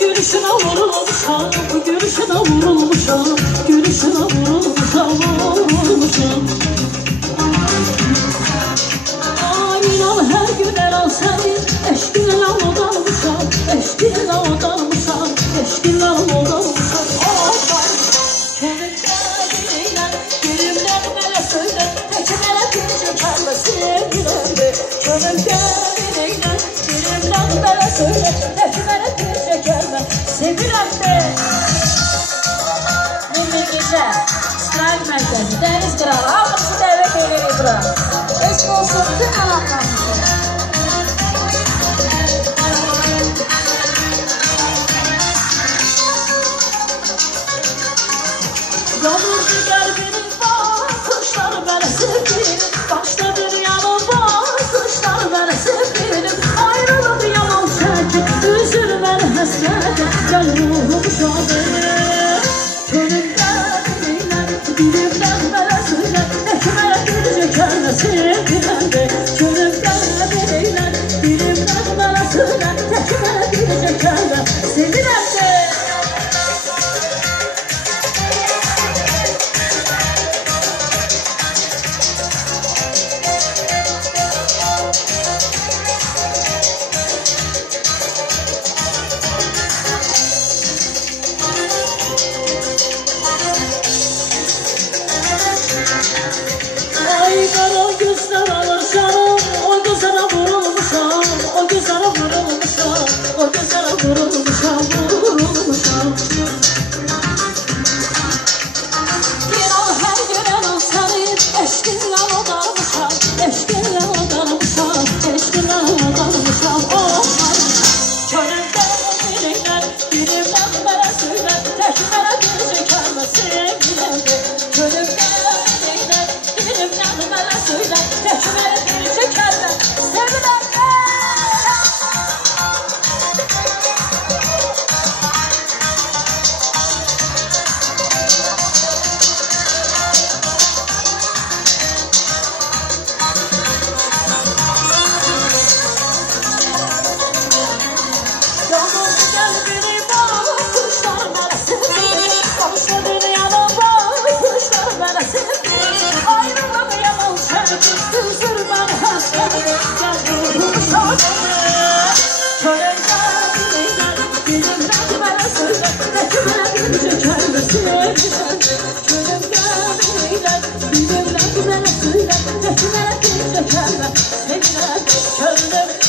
Gülüşüne vurulmuşam, gülüşüne vurulmuşam, gülüşüne vurulmuşam, vurulmuşam. Ay inan her gün elan senin, eşkinle odanmışam, eşkinle odanmışam, eşkinle odanmışam. Könüllerine, dilimden bana söyle, tekmele gidecek halde sevgilendi. Könüllerine, dilimden bana söyle, tekmele gidecek halde sevilendi. Mümkün gece, İsrail merkezi, deniz kralı, almışı devlet eylemi bırak. Eşk olsun tüm Allah'tan. Yalnız kalbinin bakışları bana sevgilim, başta bir yanım bakışları bana sevgilim. Ayrılıp yalan çekip üzülmen hasrete, gel ruhum şadı. Könülden dilimden bana söyle, ekmeğe gidecek halde sevgilendi. Könülden dilimden bana söyle, ekmeğe gidecek halde sevilendi. Kara gözler alır canım, o gözlere vurulmuşam, o gözlere vurulmuşam, o gözlere vurulmuşam, vurulmuşam. İnan her gün elan senin, eşkinle odanmışam, eşkinle odanmışam, eşkinle odanmışam. Könülden dilimden bana söyle, tekmele gidecek halde sevgilendi. Könülden dilimden bana söyle, tekmele gidecek halde sevilendi. Yalnız kalbini bakışlar bana sevgilim, başta bir yanım bakışlar bana sevgilim. Ayrılıp yalan çekip üzülmen hasrete, gel ruhum şadı. Könülden dilimden bana söyle, tekmele gidecek halde sevgilendi. Könülden dilimden bana söyle, tekmele gidecek halde sevilendi.